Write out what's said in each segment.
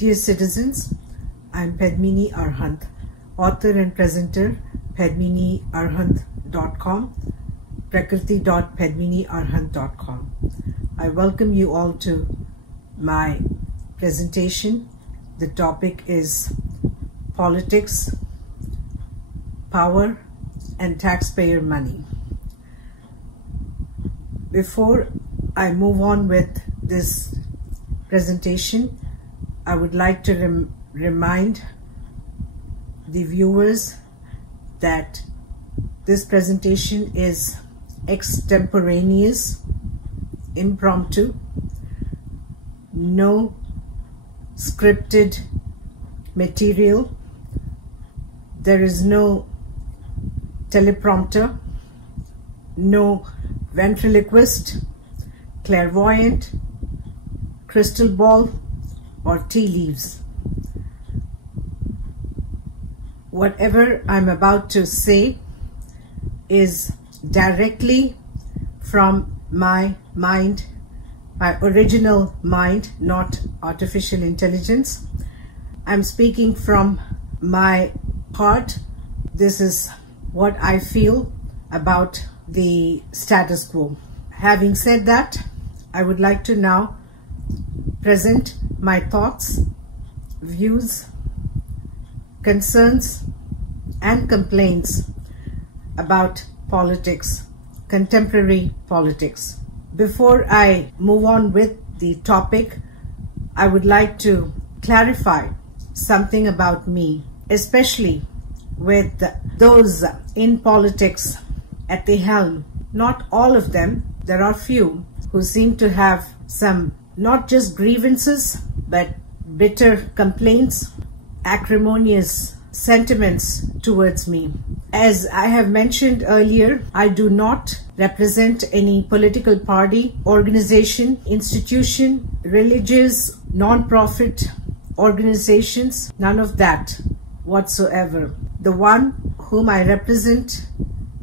Dear citizens, I am Padmini Arhant, author and presenter, padminiarhant.com, prakriti.padminiarhant.com. I welcome you all to my presentation. The topic is politics, power, and taxpayer money. Before I move on with this presentation, I would like to remind the viewers that this presentation is extemporaneous, impromptu, no scripted material. There is no teleprompter, no ventriloquist, clairvoyant, crystal ball, or tea leaves. Whatever I'm about to say is directly from my mind, my original mind, not artificial intelligence. I'm speaking from my heart. This is what I feel about the status quo. Having said that, I would like to now present my thoughts, views, concerns, and complaints about politics, contemporary politics. Before I move on with the topic, I would like to clarify something about me, especially with those in politics at the helm. Not all of them, there are few who seem to have some not just grievances, but bitter complaints, acrimonious sentiments towards me. As I have mentioned earlier, I do not represent any political party, organization, institution, religious, non-profit organizations, none of that whatsoever. The one whom I represent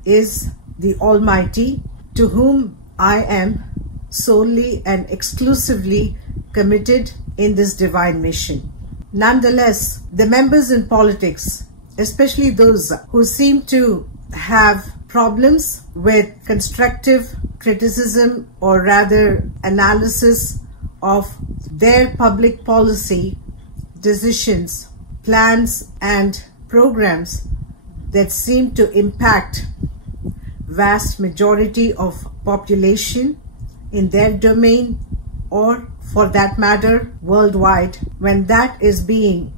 is the Almighty, to whom I am solely and exclusively committed in this divine mission. Nonetheless, the members in politics, especially those who seem to have problems with constructive criticism or rather analysis of their public policy decisions, plans and programs that seem to impact vast majority of population in their domain, or for that matter worldwide, when that is being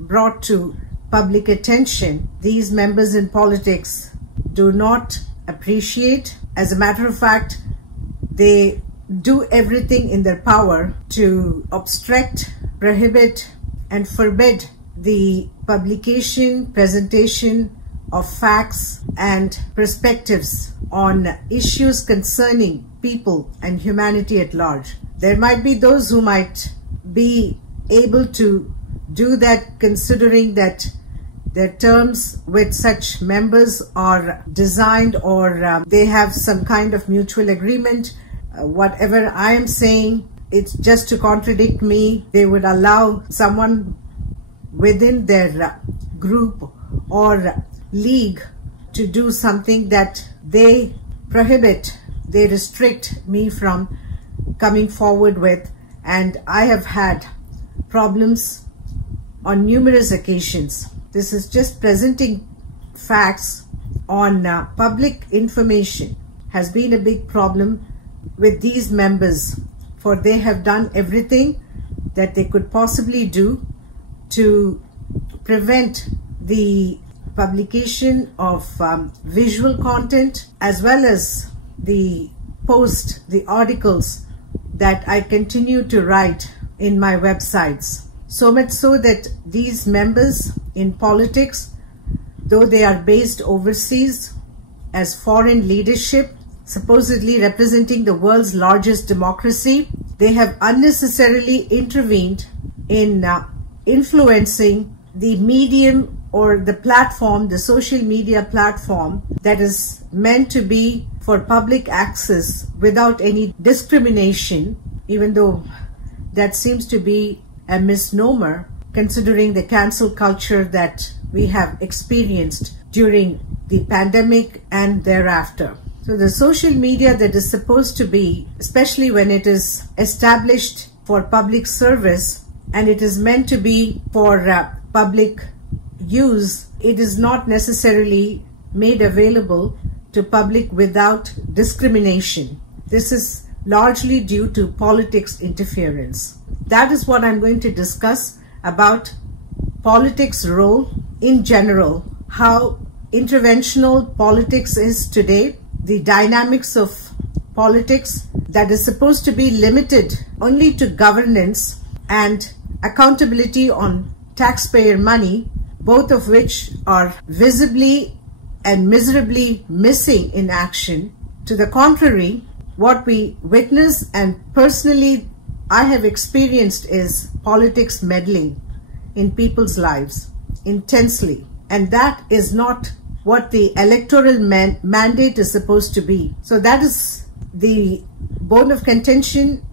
brought to public attention, these members in politics do not appreciate. As a matter of fact, they do everything in their power to obstruct, prohibit, and forbid the publication, presentation of facts and perspectives on issues concerning people and humanity at large. There might be those who might be able to do that, considering that their terms with such members are designed or they have some kind of mutual agreement. Whatever I am saying, it's just to contradict me. They would allow someone within their group or league to do something that they prohibit, they restrict me from coming forward with, and I have had problems on numerous occasions. This is just presenting facts on public information has been a big problem with these members, for they have done everything that they could possibly do to prevent the publication of visual content, as well as the articles that I continue to write in my websites. So much so that these members in politics, though they are based overseas as foreign leadership, supposedly representing the world's largest democracy, they have unnecessarily intervened in influencing the medium or the platform, the social media platform that is meant to be for public access without any discrimination, even though that seems to be a misnomer considering the cancel culture that we have experienced during the pandemic and thereafter. So the social media that is supposed to be, especially when it is established for public service and it is meant to be for public use, it is not necessarily made available to public without discrimination. This is largely due to politics interference. That is what I'm going to discuss about politics' role in general, how interventional politics is today, the dynamics of politics that is supposed to be limited only to governance and accountability on taxpayer money, both of which are visibly and miserably missing in action. To the contrary, what we witness and personally I have experienced is politics meddling in people's lives intensely. And that is not what the electoral mandate is supposed to be. So that is the bone of contention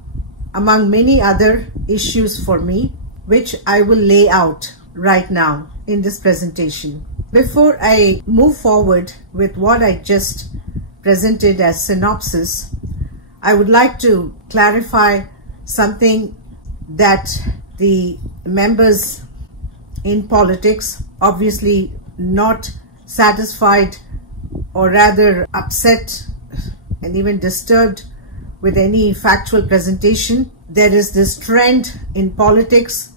among many other issues for me, which I will lay out right now in this presentation. Before I move forward with what I just presented as synopsis, I would like to clarify something that the members in politics, obviously not satisfied or rather upset and even disturbed with any factual presentation. There is this trend in politics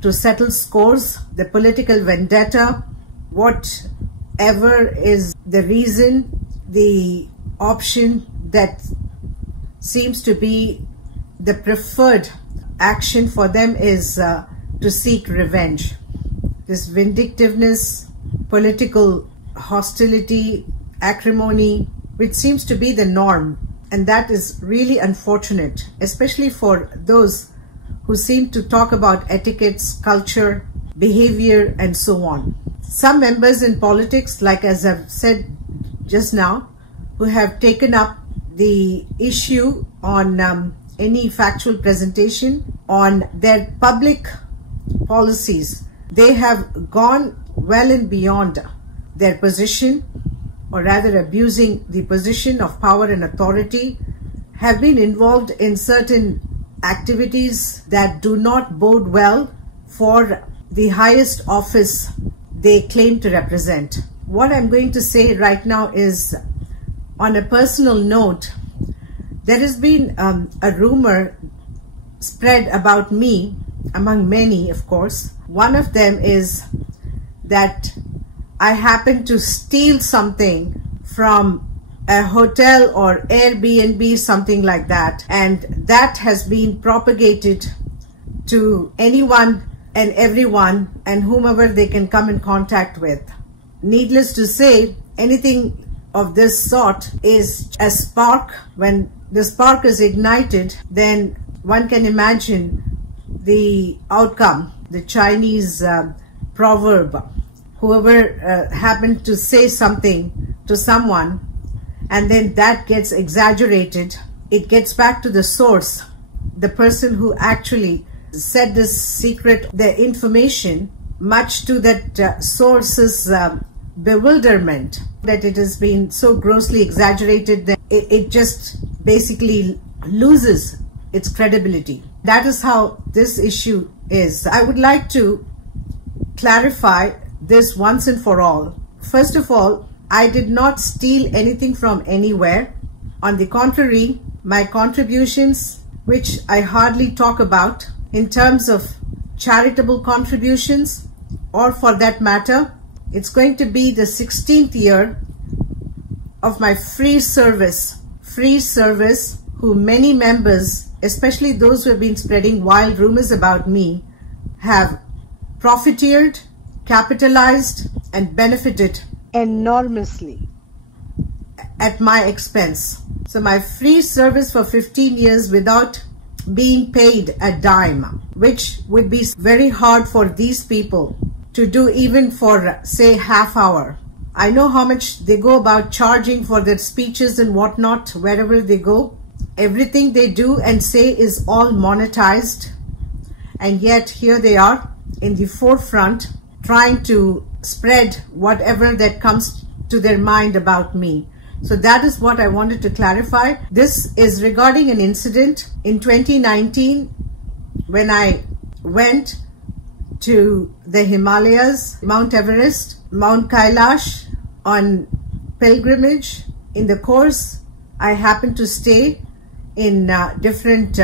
to settle scores, the political vendetta, whatever is the reason, the option that seems to be the preferred action for them is to seek revenge. This vindictiveness, political hostility, acrimony, which seems to be the norm. And that is really unfortunate, especially for those who seem to talk about etiquettes, culture, behavior, and so on. Some members in politics, like as I've said just now, who have taken up the issue on any factual presentation on their public policies, they have gone well and beyond their position, or rather abusing the position of power and authority, have been involved in certain activities that do not bode well for the highest office they claim to represent. What I'm going to say right now is, on a personal note, there has been a rumor spread about me among many, of course. One of them is that I happened to steal something from a hotel or Airbnb, something like that. And that has been propagated to anyone and everyone and whomever they can come in contact with. Needless to say, anything of this sort is a spark. When the spark is ignited, then one can imagine the outcome. The Chinese proverb, whoever happened to say something to someone and then that gets exaggerated, it gets back to the source, the person who actually said this secret, the information, much to that source's bewilderment that it has been so grossly exaggerated that it just basically loses its credibility. That is how this issue is. I would like to clarify this once and for all. First of all, I did not steal anything from anywhere. On the contrary, my contributions, which I hardly talk about in terms of charitable contributions, or for that matter, it's going to be the 16th year of my free service, who many members, especially those who have been spreading wild rumors about me, have profiteered, capitalized, and benefited enormously at my expense. So my free service for 15 years without being paid a dime, which would be very hard for these people to do even for, say, half hour. I know how much they go about charging for their speeches and whatnot wherever they go. Everything they do and say is all monetized. and yet here they are in the forefront trying to spread whatever that comes to their mind about me. So that is what I wanted to clarify. This is regarding an incident in 2019 when I went to the Himalayas, Mount Everest, Mount Kailash on pilgrimage. In the course, I happened to stay in different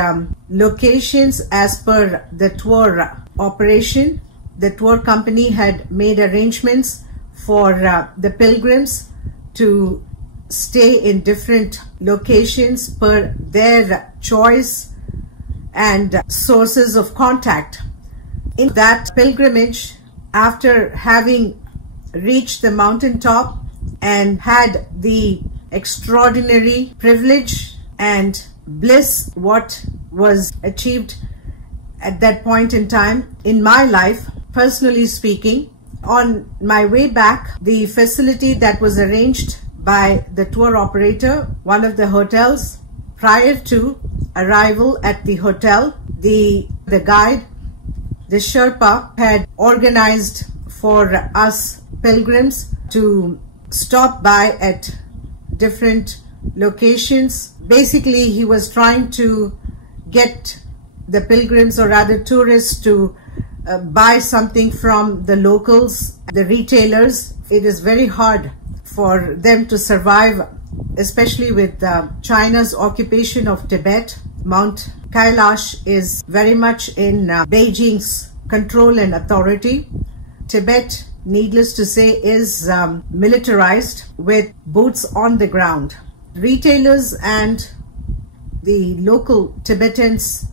locations as per the tour operation. The tour company had made arrangements for the pilgrims to stay in different locations per their choice and sources of contact. In that pilgrimage, after having reached the mountaintop and had the extraordinary privilege and bliss what was achieved at that point in time in my life, personally speaking, on my way back, the facility that was arranged by the tour operator, one of the hotels, prior to arrival at the hotel, the guide, the Sherpa, had organized for us pilgrims to stop by at different locations. Basically, he was trying to get the pilgrims, or rather tourists, to buy something from the locals, the retailers. It is very hard for them to survive, especially with China's occupation of Tibet. Mount Kailash is very much in Beijing's control and authority. Tibet, needless to say, is militarized with boots on the ground. Retailers and the local Tibetans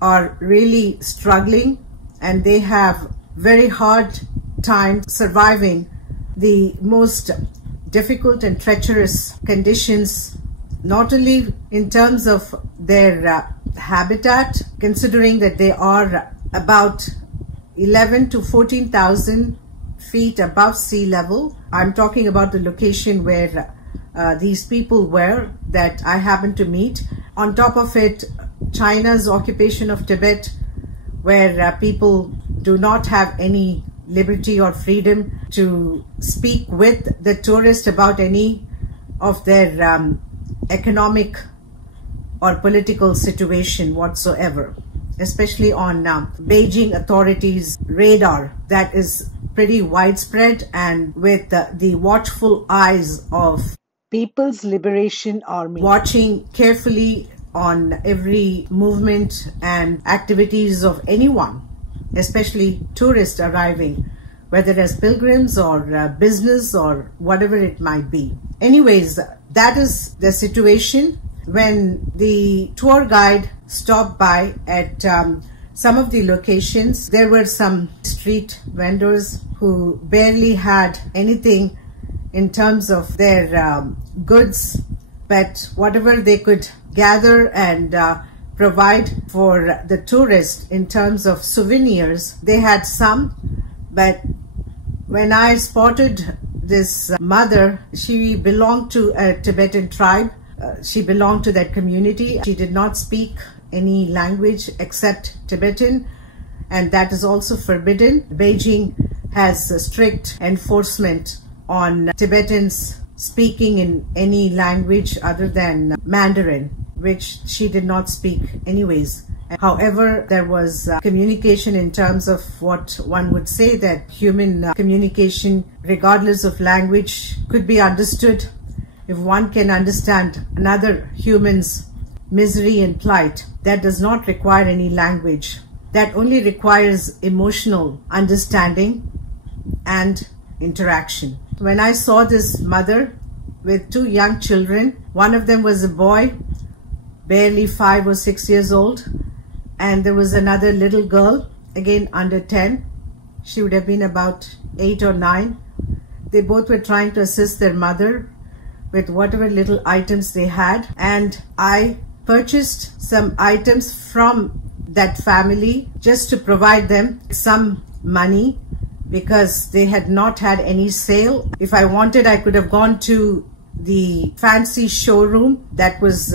are really struggling, and they have very hard time surviving the most difficult and treacherous conditions, not only in terms of their habitat, considering that they are about 11 to 14,000 feet above sea level. I'm talking about the location where these people were that I happened to meet. On top of it, China's occupation of Tibet, where people do not have any liberty or freedom to speak with the tourist about any of their economic or political situation whatsoever, especially on Beijing authorities' radar. That is pretty widespread, and with the watchful eyes of People's Liberation Army watching carefully on every movement and activities of anyone, especially tourists arriving, whether as pilgrims or business or whatever it might be. Anyways, that is the situation. When the tour guide stopped by at some of the locations, there were some street vendors who barely had anything in terms of their goods, but whatever they could gather and provide for the tourist in terms of souvenirs, they had some. But when I spotted this mother, she belonged to a Tibetan tribe. She belonged to that community. She did not speak any language except Tibetan, and that is also forbidden. Beijing has a strict enforcement on Tibetans speaking in any language other than Mandarin, which she did not speak anyways. However, there was communication in terms of what one would say that human communication, regardless of language, could be understood. If one can understand another human's misery and plight, that does not require any language. That only requires emotional understanding and interaction. When I saw this mother with two young children, one of them was a boy, barely 5 or 6 years old, and there was another little girl, again under 10. She would have been about 8 or 9. They both were trying to assist their mother with whatever little items they had, and I purchased some items from that family just to provide them some money, because they had not had any sale. If I wanted, I could have gone to the fancy showroom that was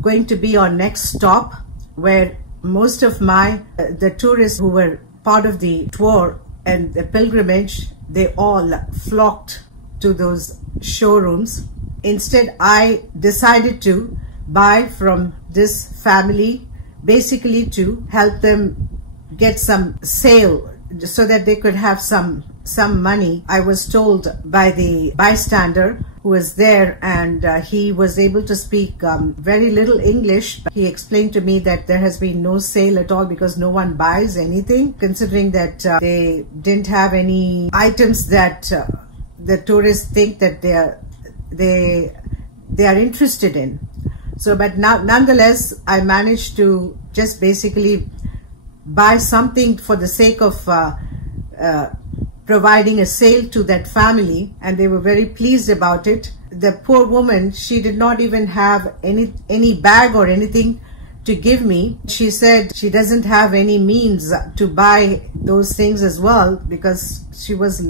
going to be our next stop, where most of the tourists who were part of the tour and the pilgrimage, they all flocked to those showrooms. Instead, I decided to buy from this family, basically to help them get some sale so that they could have some money. I was told by the bystander who was there, and he was able to speak very little English. But he explained to me that there has been no sale at all because no one buys anything, considering that they didn't have any items that the tourists think that they are interested in. So, but nonetheless, I managed to just basically buy something for the sake of providing a sale to that family, and they were very pleased about it. The poor woman, she did not even have any bag or anything to give me. She said she doesn't have any means to buy those things as well because she was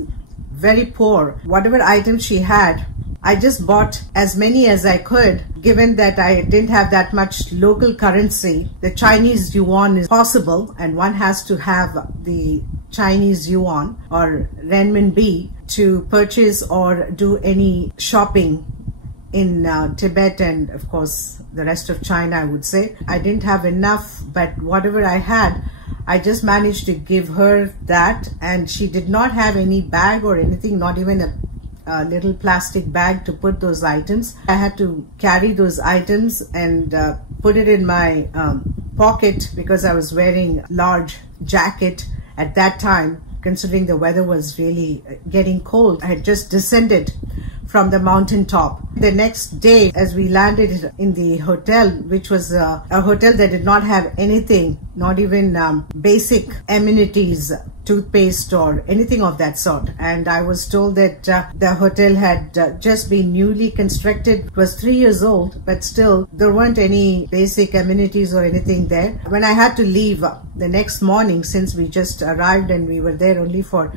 very poor. Whatever items she had, I just bought as many as I could, given that I didn't have that much local currency. The Chinese yuan is possible, and one has to have the Chinese yuan or renminbi to purchase or do any shopping in Tibet and of course the rest of China, I would say. I didn't have enough, but whatever I had, I just managed to give her that, and she did not have any bag or anything, not even a little plastic bag to put those items. I had to carry those items and put it in my pocket because I was wearing a large jacket at that time, considering the weather was really getting cold. I had just descended from the mountain top. The next day, as we landed in the hotel, which was a hotel that did not have anything, not even basic amenities, toothpaste or anything of that sort. And I was told that the hotel had just been newly constructed. It was 3 years old, but still there weren't any basic amenities or anything there. When I had to leave the next morning, since we just arrived and we were there only for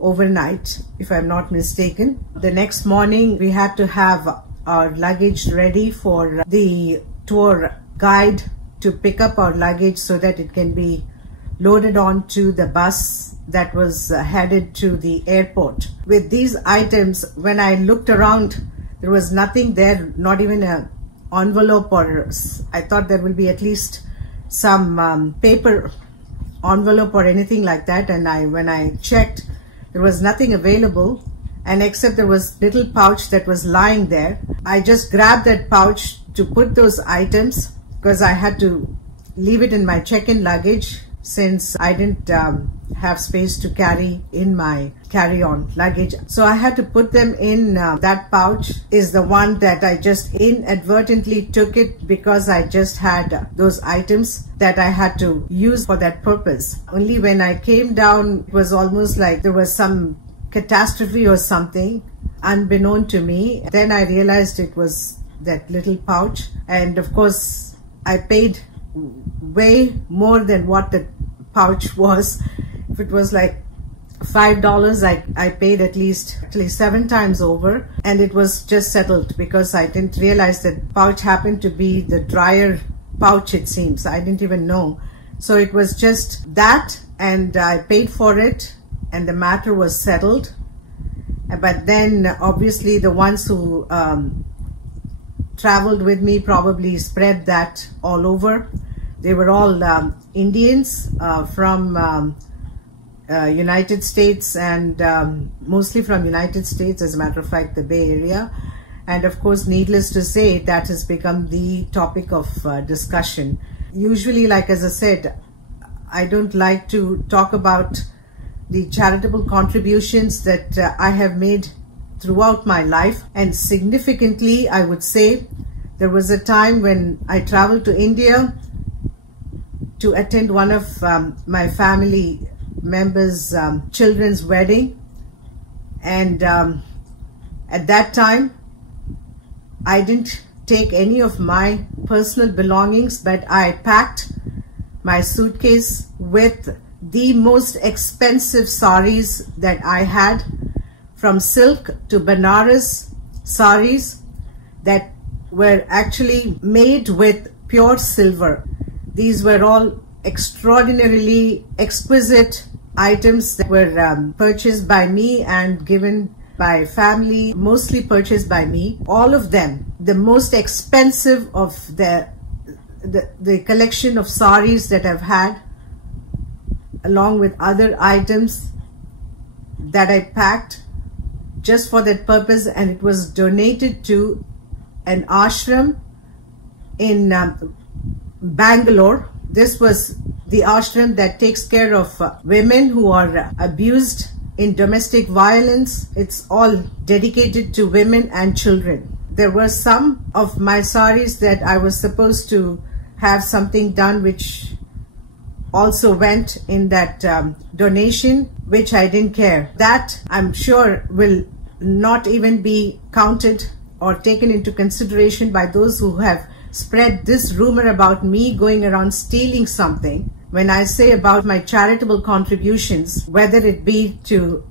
overnight, if I'm not mistaken, the next morning we had to have our luggage ready for the tour guide to pick up our luggage so that it can be loaded onto the bus that was headed to the airport. With these items, when I looked around, there was nothing there, not even an envelope, or I thought there will be at least some paper envelope or anything like that. And when I checked, there was nothing available, and except there was a little pouch that was lying there. I just grabbed that pouch to put those items because I had to leave it in my check-in luggage since I didn't have space to carry in my carry-on luggage. So I had to put them in that pouch. Is the one that I just inadvertently took it because I just had those items that I had to use for that purpose. Only when I came down, it was almost like there was some catastrophe or something unbeknown to me. Then I realized it was that little pouch, and of course I paid way more than what the pouch was. If it was like $5, I paid at least 7 times over, and it was just settled because I didn't realize that pouch happened to be the dryer pouch, it seems. I didn't even know. So it was just that, and I paid for it, and the matter was settled. But then obviously the ones who traveled with me probably spread that all over. They were all Indians from United States, and mostly from United States, as a matter of fact, the Bay Area. And of course, needless to say, that has become the topic of discussion. Usually, like as I said, I don't like to talk about the charitable contributions that I have made throughout my life. And significantly, I would say, there was a time when I traveled to India to attend one of my family members' children's wedding, and at that time I didn't take any of my personal belongings, but I packed my suitcase with the most expensive saris that I had, from silk to Banaras saris that were actually made with pure silver. These were all extraordinarily exquisite items that were purchased by me and given by family, mostly purchased by me. All of them, the most expensive of the collection of saris that I've had, along with other items that I packed just for that purpose, and it was donated to an ashram in Bangalore. This was the ashram that takes care of women who are abused in domestic violence. It's all dedicated to women and children. There were some of my saris that I was supposed to have something done, which also went in that donation, which I didn't care. That, I'm sure, will not even be counted or taken into consideration by those who have spread this rumor about me going around stealing something. When I say about my charitable contributions, whether it be to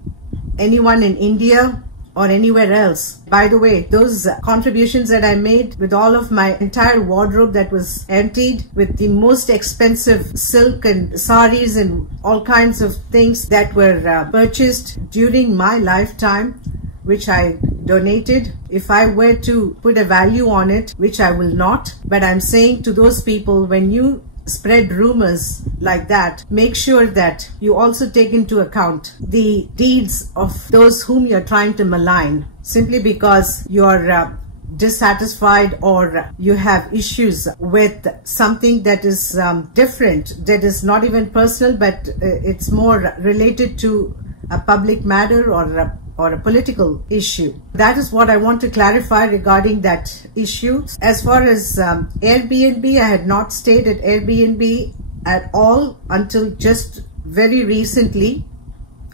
anyone in India or anywhere else. By the way, those contributions that I made with all of my entire wardrobe that was emptied, with the most expensive silk and saris and all kinds of things that were purchased during my lifetime, which I donated. If I were to put a value on it, which I will not, but I'm saying to those people, when you spread rumors like that, make sure that you also take into account the deeds of those whom you're trying to malign, simply because you're dissatisfied or you have issues with something that is different, that is not even personal, but it's more related to a public matter or a political issue. That is what I want to clarify regarding that issue. As far as Airbnb, I had not stayed at Airbnb at all until just very recently,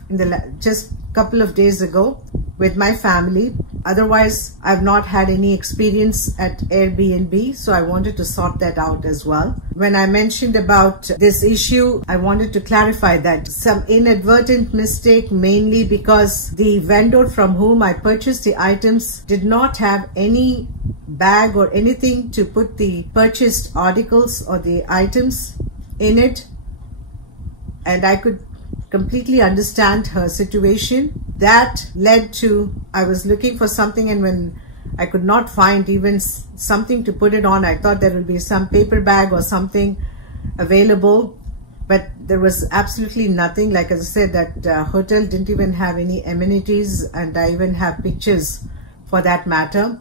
in the just couple of days ago, with my family. Otherwise, I've not had any experience at Airbnb, so I wanted to sort that out as well. When I mentioned about this issue, I wanted to clarify that some inadvertent mistake, mainly because the vendor from whom I purchased the items did not have any bag or anything to put the purchased articles or the items in it, and I could completely understand her situation. That led to, I was looking for something, and when I could not find even something to put it on, I thought there would be some paper bag or something available, but there was absolutely nothing. Like I said, that hotel didn't even have any amenities, and I even have pictures for that matter,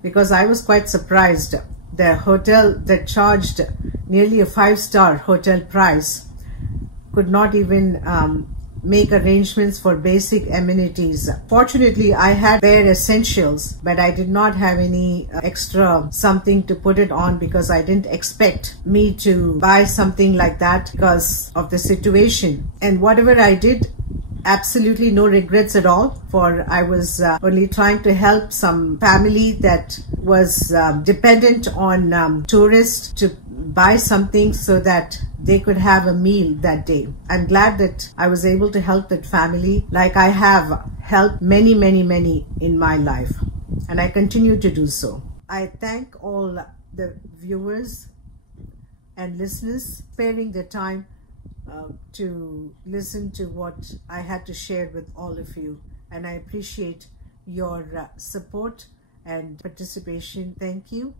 because I was quite surprised. The hotel that charged nearly a 5-star hotel price could not even make arrangements for basic amenities. Fortunately, I had bare essentials, but I did not have any extra something to put it on, because I didn't expect me to buy something like that because of the situation. And whatever I did, absolutely no regrets at all, for I was only trying to help some family that was dependent on tourists to buy something so that they could have a meal that day. I'm glad that I was able to help that family, like I have helped many, many, many in my life, and I continue to do so. I thank all the viewers and listeners sparing the time to listen to what I had to share with all of you, and I appreciate your support and participation. Thank you.